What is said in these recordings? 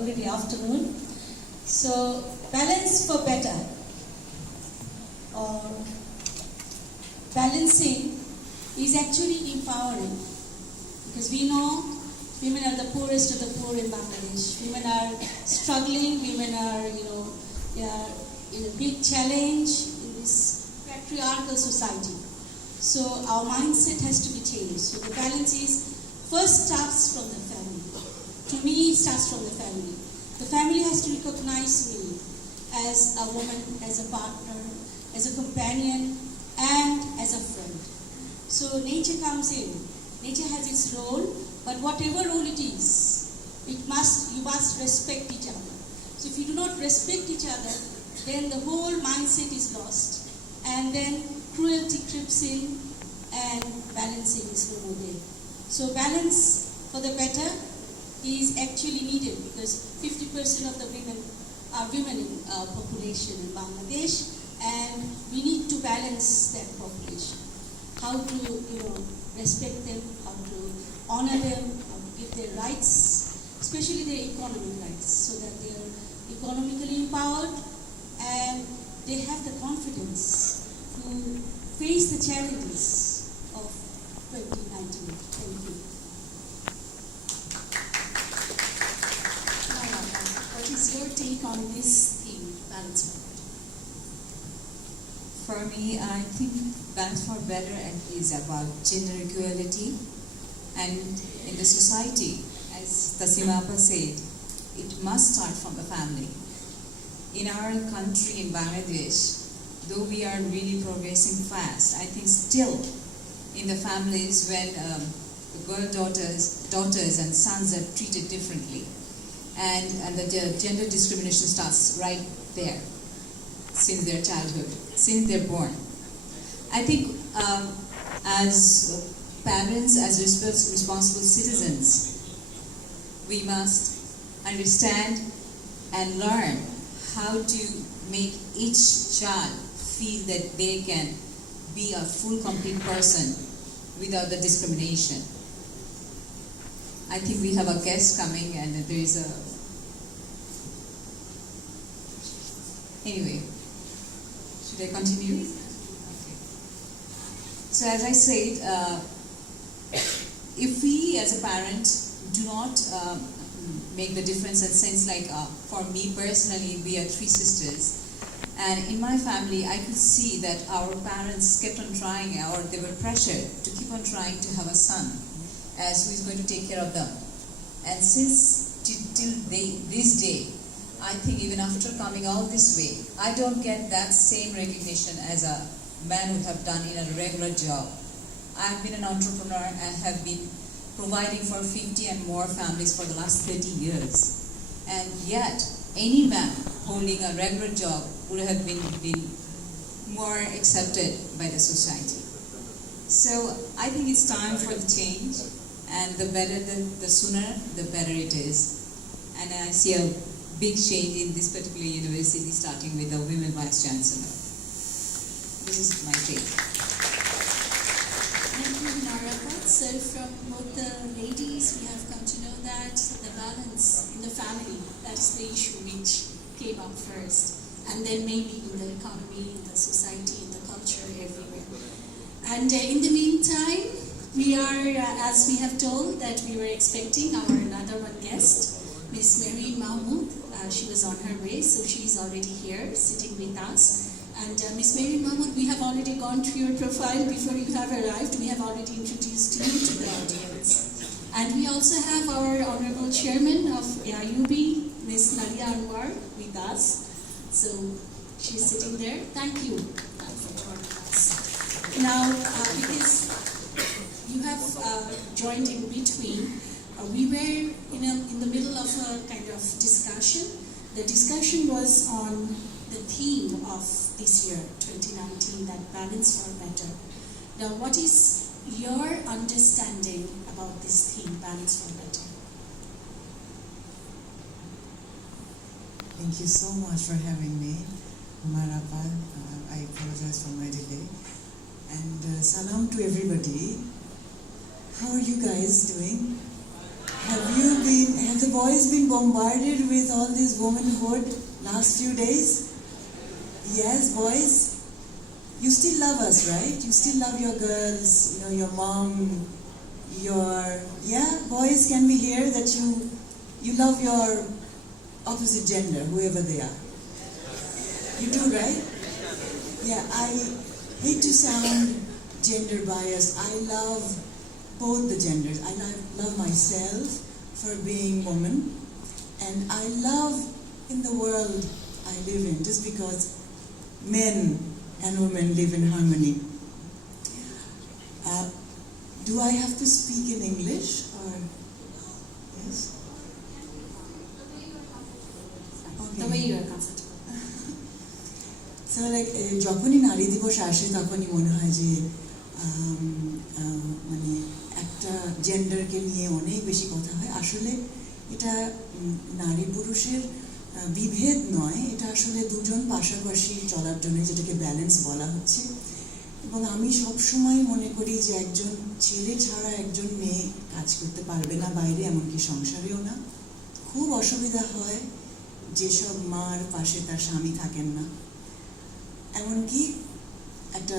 already afternoon. So, balance for better, or balancing, is actually empowering, because we know women are the poorest of the poor in Bangladesh. Women are struggling. Women are, they are in a big challenge in this patriarchal society. So our mindset has to be changed. So the balance first starts from the family. To me, it starts from the family. The family has to recognize me as a woman, as a partner, as a companion, and as a friend. So nature comes in. Nature has its role, but whatever role it is, you must respect each other. So if you do not respect each other, then the whole mindset is lost, and then cruelty creeps in, and balancing is no more there. So balance for the better is actually needed, because 50% of the women are women in population in Bangladesh, and we need to balance that population. How to respect them, how to honor them, how to give their rights, especially their economic rights, so that they are economically empowered and they have the confidence to face the challenges of 2019. Thank you. What is your take on this theme, Balance for Better? For me, I think Balance for Better is about gender equality, and in the society, as Tasima Appa said, it must start from the family. In our country, in Bangladesh, though we are really progressing fast, I think still in the families when the girl daughters and sons are treated differently, and the gender discrimination starts right there, since their childhood, since they're born. I think as parents, as responsible citizens, we must understand and learn how to make each child feel that they can be a full, complete person without the discrimination. I think we have a guest coming, and there is Anyway, should I continue? Okay. So as I said, if we as a parent do not make the difference, in sense like for me personally, we are 3 sisters, and in my family I could see that our parents kept on trying, or they were pressured to keep on trying to have a son as who is going to take care of them. And since till this day, I think even after coming all this way, I don't get that same recognition as a man would have done in a regular job. I've been an entrepreneur and have been providing for 50 and more families for the last 30 years. And yet, any man holding a regular job would have been more accepted by the society. So I think it's time for the change, and the sooner, the better it is. And I see a big change in this particular university, starting with the women vice chancellor. This is my take. Thank you, Naraka. So from both the ladies, we have come to know that the balance in the family, that's the issue which came up first. And then maybe in the economy, in the society, in the culture, everywhere. And in the meantime, we are, as we have told, that we were expecting our another one guest, Miss Mary Mahmood. She was on her way, so she is already here, sitting with us. And Miss Mary Mahmood, we have already gone through your profile before you have arrived. We have already introduced you to the audience. And we also have our Honorable Chairman of IWD, Miss Nadia Anwar, with us. So she's sitting there. Thank you for joining us. Now, because you have joined in between, we were in the middle of a kind of discussion. The discussion was on the theme of this year, 2019, that Balance for Better. Now, what is your understanding about this theme, Balance for Better? Thank you so much for having me, Marapa. I apologize for my delay. And salam to everybody. How are you guys doing? Have the boys been bombarded with all this womanhood last few days? Yes, boys? You still love us, right? You still love your girls, your mom, boys, can we hear that you love your opposite gender, whoever they are? You do, right? Yeah, I hate to sound gender biased. I love both the genders. I love myself for being woman, and I love in the world I live in, just because men and women live in harmony. Do I have to speak in English or yes? The way you are comfortable. So যখনই নারী দিবস আসে তখনই মনে হয় যে মানে একটা জেন্ডারকে নিয়ে অনেক বেশি কথা হয়। আসলে এটা নারী পুরুষের বিভেদ নয়, এটা আসলে দুজন পাশাপাশি চলার জন্য, যেটাকে ব্যালেন্স বলা হচ্ছে। এবং আমি সবসময় মনে করি যে একজন ছেলে ছাড়া একজন মেয়ে কাজ করতে পারবে না বাইরে, এমনকি সংসারেও না। খুব অসুবিধা হয় যেসব মার পাশে তার স্বামী থাকেন না, এমনকি একটা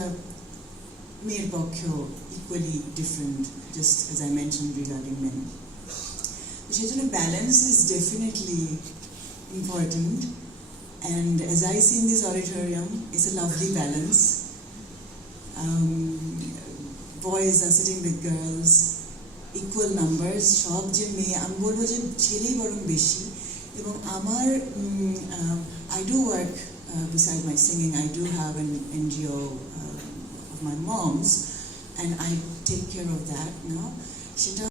মেয়ের পক্ষেও equally different, just as I mention regarding men. সেই জন্য balance is definitely important, and as I see in this auditorium, it's a lovely balance. Boys are sitting with girls, equal numbers, সব যে মেয়ে, আমি বলবো যে ছেলেই বরং বেশি। এবং আমার I do work beside my singing. I do have an NGO of my mom's, and I take care of that now. সেটা